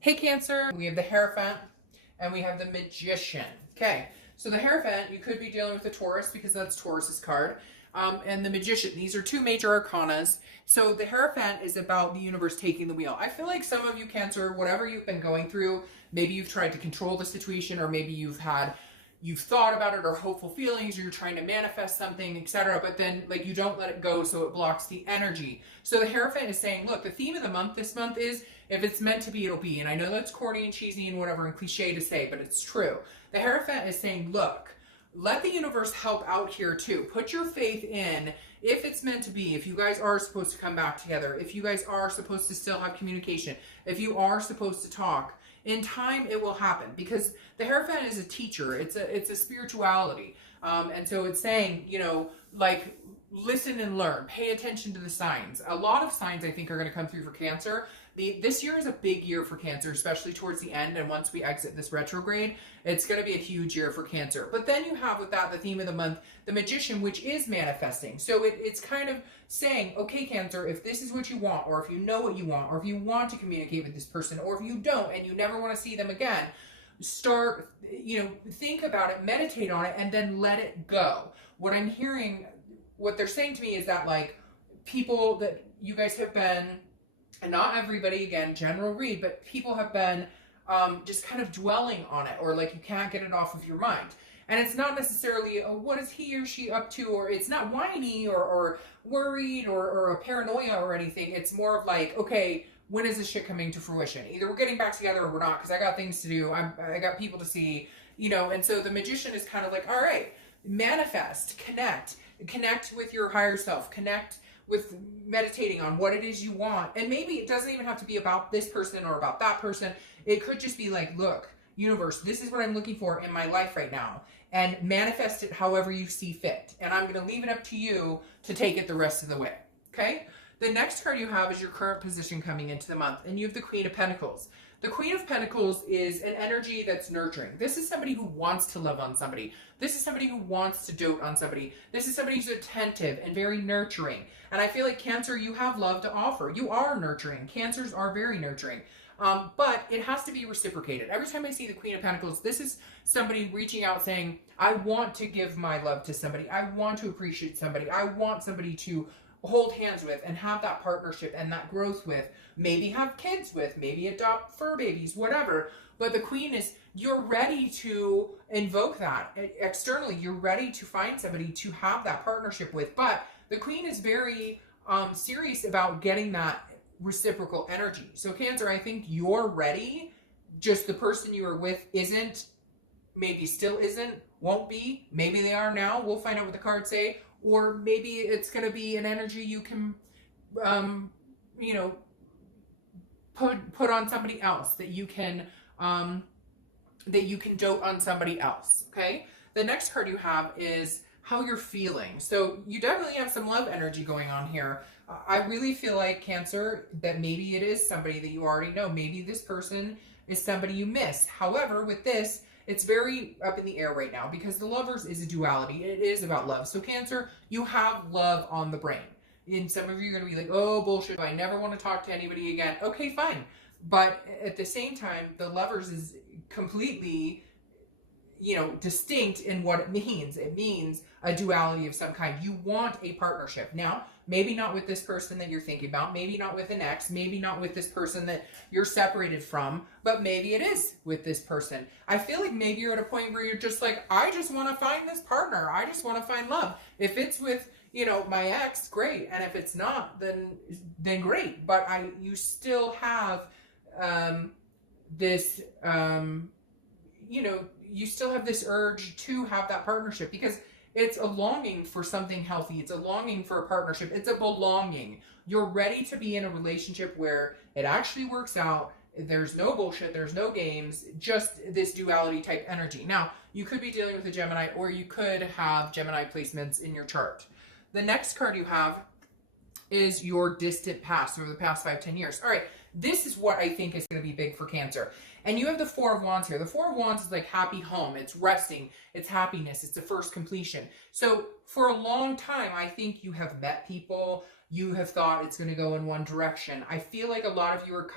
Hey Cancer, we have the Hierophant and we have the Magician. Okay, so the Hierophant, you could be dealing with the Taurus because that's Taurus's card. And the Magician, these are two major arcanas. So the Hierophant is about the universe taking the wheel. I feel like some of you Cancer, whatever you've been going through, maybe you've tried to control the situation, or maybe you've thought about it, or hopeful feelings, or you're trying to manifest something, etc. But then like you don't let it go, so it blocks the energy. So the Hierophant is saying, look, the theme of the month this month is, if it's meant to be, it'll be. And I know that's corny and cheesy and whatever and cliche to say, but it's true. The Hierophant is saying, look, let the universe help out here too. Put your faith in, if it's meant to be, if you guys are supposed to come back together, if you guys are supposed to still have communication, if you are supposed to talk, in time it will happen. Because the Hierophant is a teacher. It's a spirituality. And so it's saying, you know, like, listen and learn. Pay attention to the signs. A lot of signs, I think, are going to come through for Cancer. This year is a big year for Cancer, especially towards the end. And once we exit this retrograde, it's going to be a huge year for Cancer. But then you have with that the theme of the month, the Magician, which is manifesting. So it's kind of saying, okay, Cancer, if this is what you want, or if you know what you want, or if you want to communicate with this person, or if you don't and you never want to see them again, start, you know, think about it, meditate on it, and then let it go. What I'm hearing, what they're saying to me is that, like, people that you guys have been, and not everybody, again, general read, but people have been just kind of dwelling on it, or like you can't get it off of your mind. And it's not necessarily, oh, what is he or she up to, or it's not whiny or worried or a paranoia or anything. It's more of like, okay, when is this shit coming to fruition? Either we're getting back together or we're not, because I got things to do. I got people to see, you know. And so the Magician is kind of like, all right, manifest, connect with your higher self, connect with meditating on what it is you want. And maybe it doesn't even have to be about this person or about that person. It could just be like, look, universe, this is what I'm looking for in my life right now. And manifest it however you see fit. And I'm going to leave it up to you to take it the rest of the way. Okay? The next card you have is your current position coming into the month. And you have the Queen of Pentacles. The Queen of Pentacles is an energy that's nurturing. This is somebody who wants to love on somebody. This is somebody who wants to dote on somebody. This is somebody who's attentive and very nurturing. And I feel like Cancer, you have love to offer. You are nurturing. Cancers are very nurturing. But it has to be reciprocated. Every time I see the Queen of Pentacles, this is somebody reaching out saying, I want to give my love to somebody. I want to appreciate somebody. I want somebody to hold hands with and have that partnership and that growth with, maybe have kids with, maybe adopt fur babies, whatever. But the Queen is, you're ready to invoke that externally. You're ready to find somebody to have that partnership with. But the Queen is very serious about getting that reciprocal energy. So Cancer, I think you're ready. Just the person you are with isn't, maybe still isn't, won't be. Maybe they are now. We'll find out what the cards say. Or maybe it's going to be an energy you can, you know, put on somebody else, that you can dote on somebody else. Okay. The next card you have is how you're feeling. So you definitely have some love energy going on here. I really feel like, Cancer, that maybe it is somebody that you already know. Maybe this person is somebody you miss. However, with this, it's very up in the air right now, because the Lovers is a duality. It is about love. So Cancer, you have love on the brain. And some of you are going to be like, oh, bullshit, I never want to talk to anybody again. Okay, fine. But at the same time, the Lovers is completely, you know, distinct in what it means. It means a duality of some kind. You want a partnership. Now, maybe not with this person that you're thinking about, maybe not with an ex, maybe not with this person that you're separated from, but maybe it is with this person. I feel like maybe you're at a point where you're just like, I just want to find this partner. I just want to find love. If it's with, you know, my ex, great. And if it's not, then great. But you still have this, you know, you still have this urge to have that partnership, because it's a longing for something healthy. It's a longing for a partnership. It's a belonging. You're ready to be in a relationship where it actually works out. There's no bullshit. There's no games. Just this duality type energy. Now, you could be dealing with a Gemini, or you could have Gemini placements in your chart. The next card you have is your distant past, or the past 5-10 years. All right. this is what I think is going to be big for Cancer. And you have the Four of Wands here. The Four of Wands is like happy home. It's resting. It's happiness. It's the first completion. So for a long time, I think you have met people. You have thought it's going to go in one direction. I feel like a lot of you are,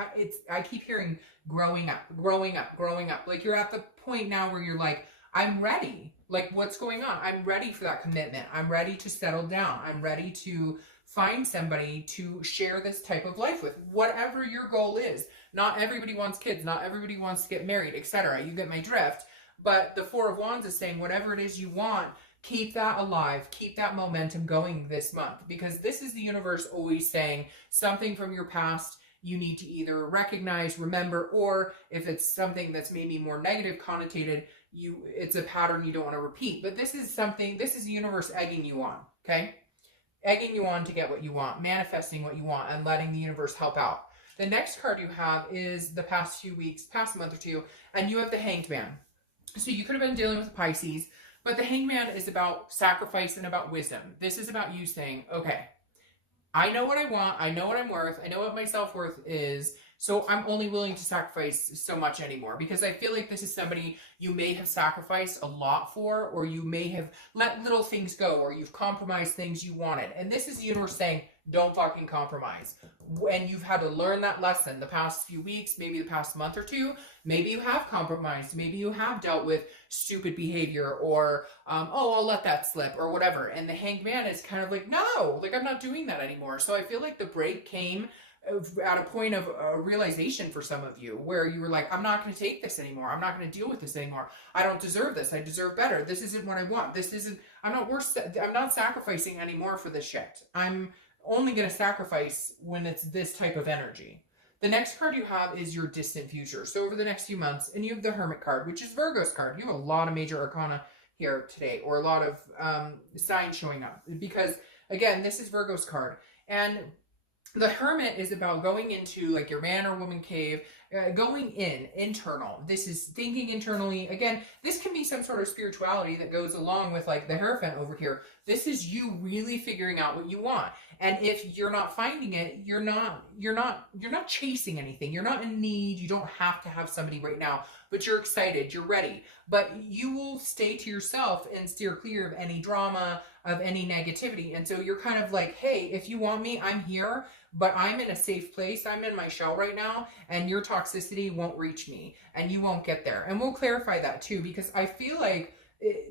I keep hearing growing up, growing up, growing up. Like you're at the point now where you're like, I'm ready. Like what's going on? I'm ready for that commitment. I'm ready to settle down. I'm ready to find somebody to share this type of life with, whatever your goal is. Not everybody wants kids. Not everybody wants to get married, etc. You get my drift. But the Four of Wands is saying whatever it is you want, keep that alive. Keep that momentum going this month, because this is the universe always saying something from your past you need to either recognize, remember, or if it's something that's maybe more negative connotated, it's a pattern you don't want to repeat. But this is the universe egging you on, okay? Egging you on to get what you want, manifesting what you want, and letting the universe help out. The next card you have is the past few weeks, past month or two, and you have the Hanged Man. So you could have been dealing with Pisces, but the Hanged Man is about sacrifice and about wisdom. This is about you saying, okay, I know what I want, I know what I'm worth, I know what my self-worth is, so I'm only willing to sacrifice so much anymore, because I feel like this is somebody you may have sacrificed a lot for, or you may have let little things go, or you've compromised things you wanted. And this is the universe saying, don't fucking compromise. And you've had to learn that lesson the past few weeks, maybe the past month or two. Maybe you have compromised. Maybe you have dealt with stupid behavior, or, oh, I'll let that slip, or whatever. And the Hanged Man is kind of like, no, like I'm not doing that anymore. So I feel like the break came at a point of realization for some of you, where you were like, I'm not going to take this anymore. I'm not going to deal with this anymore. I don't deserve this. I deserve better. This isn't what I want. This isn't, I'm not sacrificing anymore for this shit. I'm only going to sacrifice when it's this type of energy. The next card you have is your distant future. So over the next few months, and you have the Hermit card, which is Virgo's card. You have a lot of major arcana here today, or a lot of signs showing up, because again, this is Virgo's card. And the Hermit is about going into like your man or woman cave, going internal. This is thinking internally. Again, this can be some sort of spirituality that goes along with like the Hierophant over here. This is you really figuring out what you want. And if you're not finding it, you're not chasing anything. You're not in need. You don't have to have somebody right now, but you're excited, you're ready. But you will stay to yourself and steer clear of any drama, of any negativity. And so you're kind of like, hey, if you want me, I'm here, but I'm in a safe place. I'm in my shell right now, and your toxicity won't reach me, and you won't get there. And we'll clarify that too, because I feel like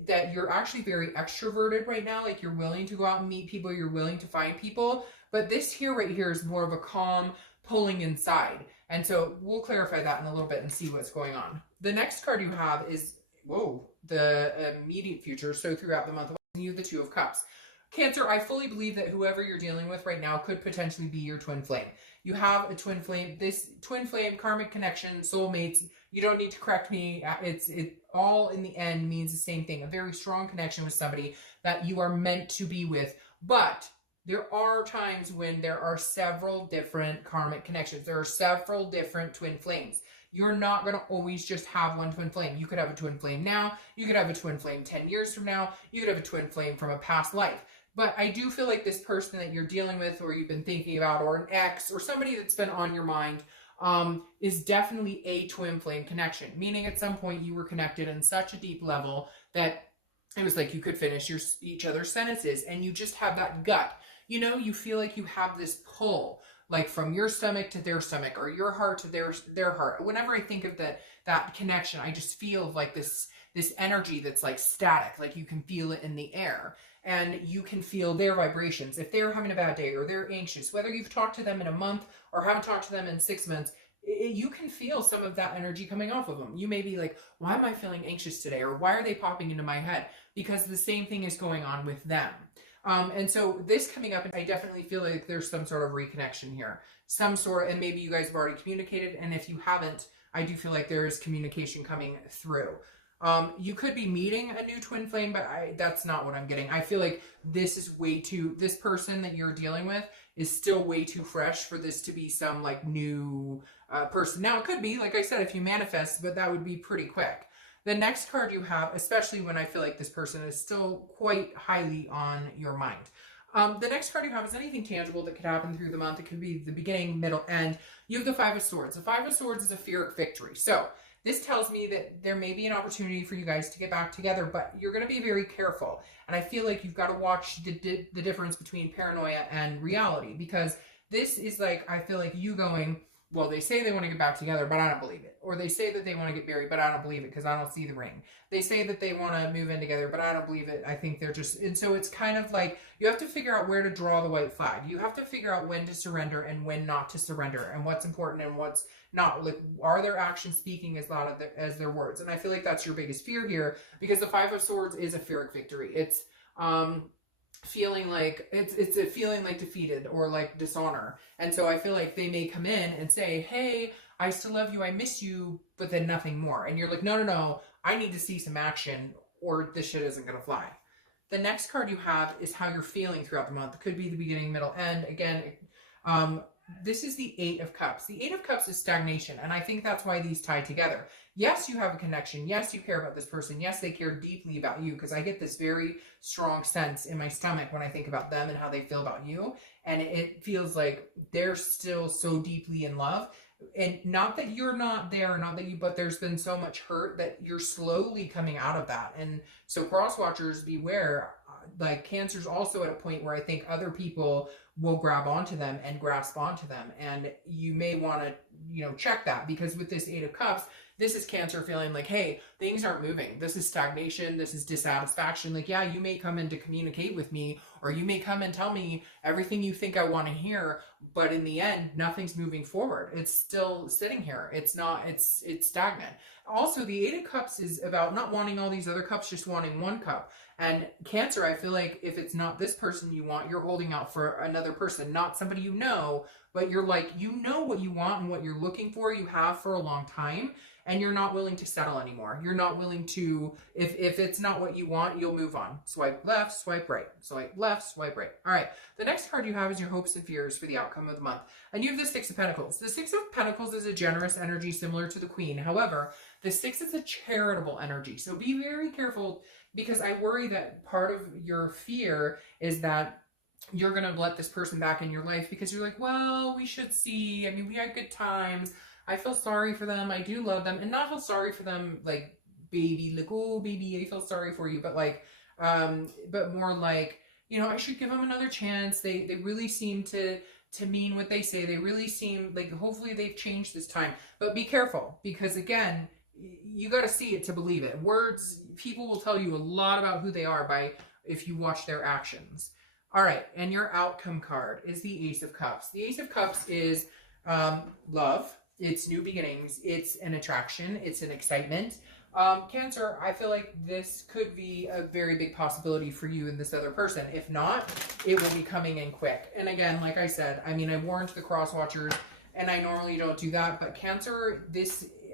that you're actually very extroverted right now. Like you're willing to go out and meet people, you're willing to find people, but this here right here is more of a calm pulling inside. And so we'll clarify that in a little bit and see what's going on. The next card you have is, whoa, the immediate future. So throughout the month, you have the Two of Cups. Cancer, I fully believe that whoever you're dealing with right now could potentially be your twin flame. You have a twin flame, this twin flame, karmic connection, soulmates. You don't need to correct me. It all in the end means the same thing. A very strong connection with somebody that you are meant to be with. But there are times when there are several different karmic connections. There are several different twin flames. You're not going to always just have one twin flame. You could have a twin flame now. You could have a twin flame 10 years from now. You could have a twin flame from a past life. But I do feel like this person that you're dealing with, or you've been thinking about, or an ex, or somebody that's been on your mind, is definitely a twin flame connection. Meaning at some point you were connected in such a deep level that it was like you could finish each other's sentences, and you just have that gut. You know, you feel like you have this pull, like from your stomach to their stomach, or your heart to their heart. Whenever I think of that connection, I just feel like this energy that's like static, like you can feel it in the air. And you can feel their vibrations. If they're having a bad day or they're anxious, whether you've talked to them in a month or haven't talked to them in 6 months, you can feel some of that energy coming off of them. You may be like, why am I feeling anxious today? Or why are they popping into my head? Because the same thing is going on with them. And so this coming up, I definitely feel like there's some sort of reconnection here. Some sort, and maybe you guys have already communicated. And if you haven't, I do feel like there is communication coming through. You could be meeting a new twin flame, but that's not what I'm getting. I feel like this person that you're dealing with is still way too fresh for this to be some like new person. Now it could be, like I said, if you manifest, but that would be pretty quick. The next card you have, especially when I feel like this person is still quite highly on your mind. The next card you have is anything tangible that could happen through the month. It could be the beginning, middle, end. You have the Five of Swords. The Five of Swords is a Pyrrhic victory. So this tells me that there may be an opportunity for you guys to get back together, but you're going to be very careful. And I feel like you've got to watch the difference between paranoia and reality, because this is like, I feel like you going, well, they say they want to get back together, but I don't believe it. Or they say that they want to get married, but I don't believe it because I don't see the ring. They say that they want to move in together, but I don't believe it. I think they're just, and so it's kind of like, you have to figure out where to draw the white flag. You have to figure out when to surrender and when not to surrender, and what's important and what's not. Like, are their actions speaking as loud as their words? And I feel like that's your biggest fear here, because the Five of Swords is a Pyrrhic victory. It's, feeling like it's a feeling like defeated or like dishonor. And so I feel like they may come in and say, hey, I still love you, I miss you, but then nothing more. And you're like, no, I need to see some action or this shit isn't gonna fly. The next card you have is how you're feeling throughout the month. It could be the beginning, middle, end. Again, this is the Eight of Cups. The Eight of Cups is stagnation, and I think that's why these tie together. Yes, you have a connection. Yes, you care about this person. Yes, they care deeply about you, because I get this very strong sense in my stomach when I think about them and how they feel about you. And it feels like they're still so deeply in love. And not that you're not there, not that you, but there's been so much hurt that you're slowly coming out of that. And so cross watchers, beware. Like, Cancer's also at a point where I think other people will grab onto them and grasp onto them. And you may want to, check that, because with this Eight of Cups, this is Cancer feeling like, hey, things aren't moving. This is stagnation. This is dissatisfaction. Like, yeah, you may come in to communicate with me, or you may come and tell me everything you think I want to hear, but in the end, nothing's moving forward. It's still sitting here. It's not, it's stagnant. Also, the Eight of Cups is about not wanting all these other cups, just wanting one cup. And Cancer, I feel like if it's not this person you want, you're holding out for another person, not somebody you know, but you're like, you know what you want and what you're looking for, you have for a long time, and you're not willing to settle anymore. You're not willing to, if it's not what you want, you'll move on. Swipe left, swipe right. Swipe left, swipe right. All right, the next card you have is your hopes and fears for the outcome of the month. And you have the Six of Pentacles. The Six of Pentacles is a generous energy similar to the Queen. However, the Six is a charitable energy. So be very careful, because I worry that part of your fear is that you're going to let this person back in your life because you're like, well, we should see. I mean, we had good times. I feel sorry for them. I do love them. And not feel sorry for them like, baby, like, oh, baby, I feel sorry for you. But like, but more like, I should give them another chance. They really seem to mean what they say. They really seem like, hopefully they've changed this time. But be careful, because again, you got to see it to believe it. Words, people will tell you a lot about who they are if you watch their actions. All right, and your outcome card is the Ace of Cups. The Ace of Cups is love. It's new beginnings. It's an attraction. It's an excitement. Cancer, I feel like this could be a very big possibility for you and this other person. If not, it will be coming in quick. And again, like I said, I mean, I warned the cross watchers, and I normally don't do that, but Cancer,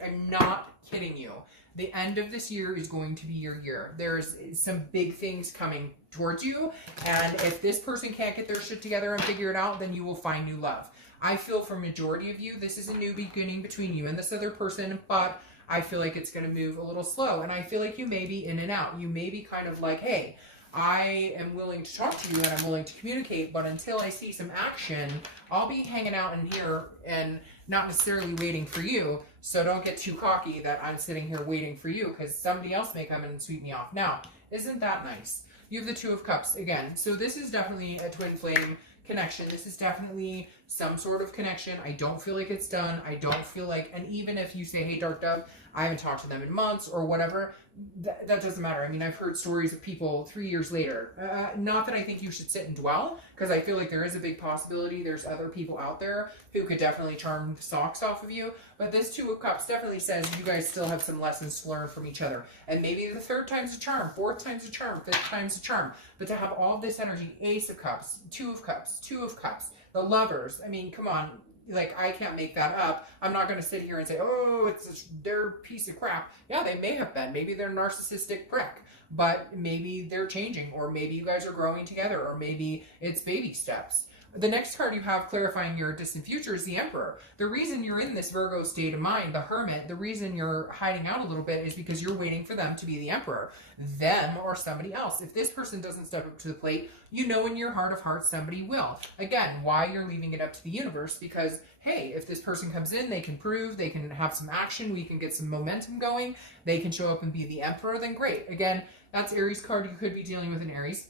I'm not kidding you. The end of this year is going to be your year. There's some big things coming towards you, and if this person can't get their shit together and figure it out, then you will find new love. I feel for majority of you, this is a new beginning between you and this other person, but I feel like it's going to move a little slow, and I feel like you may be in and out. You may be kind of like, hey, I am willing to talk to you and I'm willing to communicate, but until I see some action, I'll be hanging out in here and not necessarily waiting for you. So don't get too cocky that I'm sitting here waiting for you, because somebody else may come in and sweep me off. Now, isn't that nice? You have the Two of Cups again. So this is definitely a twin flame connection. This is definitely some sort of connection. I don't feel like it's done. I don't feel like, and even if you say, hey, Dark Dove, I haven't talked to them in months or whatever, that doesn't matter. I mean, I've heard stories of people 3 years later. Not that I think you should sit and dwell, because I feel like there is a big possibility there's other people out there who could definitely charm the socks off of you. But this Two of Cups definitely says you guys still have some lessons to learn from each other. And maybe the third time's a charm, fourth time's a charm, fifth time's a charm. But to have all this energy, Ace of Cups, Two of Cups, Two of Cups, the Lovers, I mean, come on. Like, I can't make that up. I'm not going to sit here and say, oh, it's their piece of crap. Yeah, they may have been. Maybe they're a narcissistic prick, but maybe they're changing, or maybe you guys are growing together, or maybe it's baby steps. The next card you have clarifying your distant future is the Emperor. The reason you're in this Virgo state of mind, the Hermit, the reason you're hiding out a little bit is because you're waiting for them to be the Emperor. Them or somebody else. If this person doesn't step up to the plate, you know in your heart of hearts somebody will. Again, why you're leaving it up to the universe, because, hey, if this person comes in, they can prove, they can have some action, we can get some momentum going, they can show up and be the Emperor, then great. Again, that's Aries card. You could be dealing with an Aries.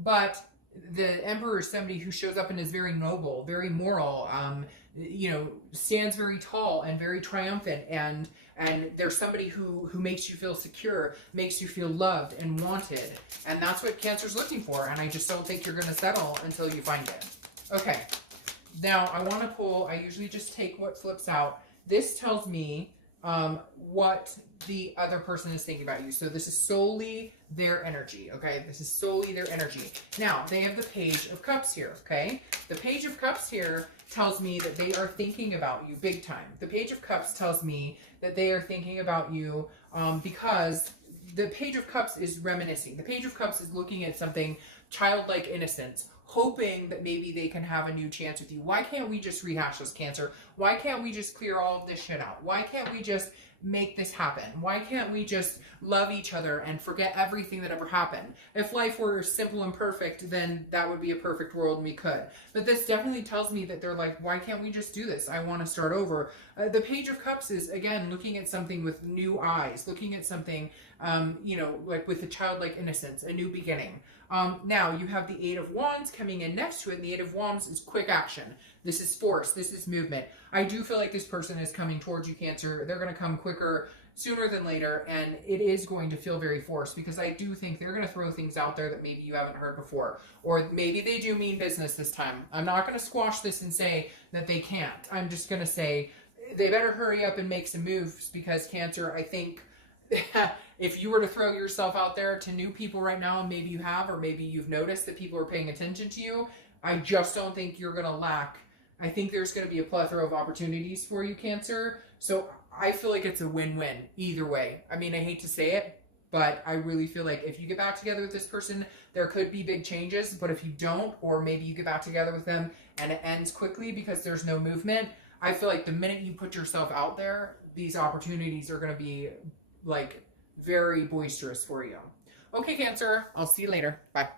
But the Emperor is somebody who shows up and is very noble, very moral, you know, stands very tall and very triumphant, and there's somebody who makes you feel secure, makes you feel loved and wanted, and that's what Cancer's looking for, and I just don't think you're going to settle until you find it. Okay, now I want to pull, I usually just take what flips out. This tells me what the other person is thinking about you. So this is solely their energy, okay? This is solely their energy. Now, they have the Page of Cups here, okay? The Page of Cups here tells me that they are thinking about you big time. The Page of Cups tells me that they are thinking about you because the Page of Cups is reminiscing. The Page of Cups is looking at something childlike innocence, hoping that maybe they can have a new chance with you. Why can't we just rehash this, Cancer? Why can't we just clear all of this shit out? Why can't we just make this happen? Why can't we just love each other and forget everything that ever happened? If life were simple and perfect, then that would be a perfect world and we could. But this definitely tells me that they're like, why can't we just do this? I want to start over. The Page of Cups is, again, looking at something with new eyes, looking at something, you know, like with a childlike innocence, a new beginning. Now, you have the Eight of Wands coming in next to it, and the Eight of Wands is quick action. This is force. This is movement. I do feel like this person is coming towards you, Cancer. They're going to come quicker, sooner than later, and it is going to feel very forced, because I do think they're going to throw things out there that maybe you haven't heard before. Or maybe they do mean business this time. I'm not going to squash this and say that they can't. I'm just going to say they better hurry up and make some moves, because, Cancer, I think if you were to throw yourself out there to new people right now, and maybe you have, or maybe you've noticed that people are paying attention to you, I just don't think you're going to lack. I think there's going to be a plethora of opportunities for you, Cancer. So I feel like it's a win-win either way. I mean, I hate to say it, but I really feel like if you get back together with this person, there could be big changes. But if you don't, or maybe you get back together with them and it ends quickly because there's no movement, I feel like the minute you put yourself out there, these opportunities are going to be like very boisterous for you. Okay, Cancer, I'll see you later. Bye.